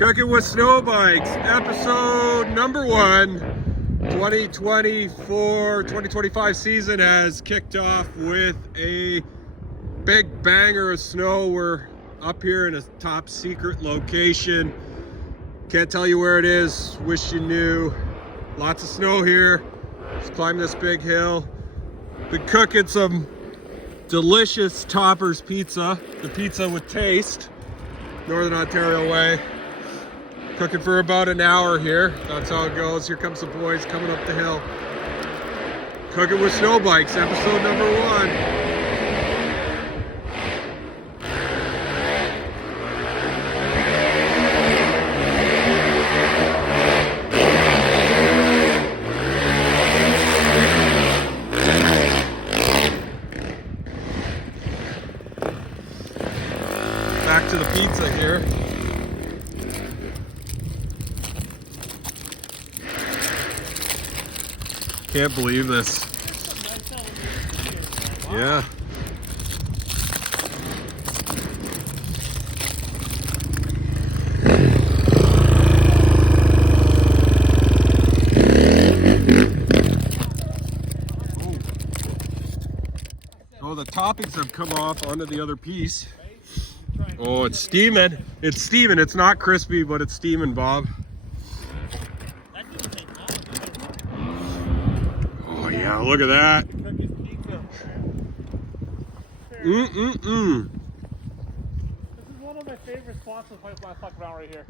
Cooking with SnowBikes, episode number 1. 2024-2025 season has kicked off with a big banger of snow. We're up here in a top secret location. Can't tell you where it is. Wish you knew. Lots of snow here. Just climb this big hill. Been cooking some delicious Toppers pizza. The pizza with taste. Northern Ontario way. Cooking for about an hour here. That's how it goes. Here comes the boys coming up the hill. Cooking with SnowBikes, episode number 1. Back to the pizza here. Can't believe this. Yeah. Oh, the toppings have come off onto the other piece. Oh, it's steaming. It's steaming. It's not crispy, but it's steaming, Bob. Oh, yeah, look at that. This is one of my favorite spots to fuck around right here.